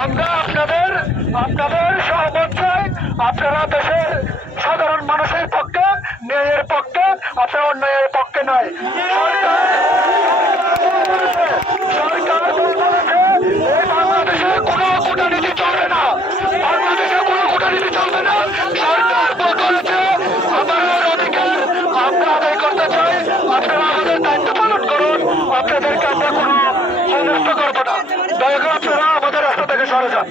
আমরা আপনাদের সহমত চাই। আপনারা দেশের সাধারণ মানুষের পক্ষে, ন্যায়ের পক্ষে, আপনার অন্যায়ের পক্ষে নয়। সরকার বলেছে এই বাংলাদেশে কোনো কূটনীতি চলবে না, বাংলাদেশে কোনো কূটনীতি চলবে না। সরকার বলেছে আমাদের অধিকার আমরা আদায় করতে চাই, আপনারা আমাদের দায়িত্ব পালন করুন, আপনাদেরকে আমরা কোনো সমস্ত করবো না। দয়া করে আপনারা আমাদের রাস্তা থেকে সরে যান।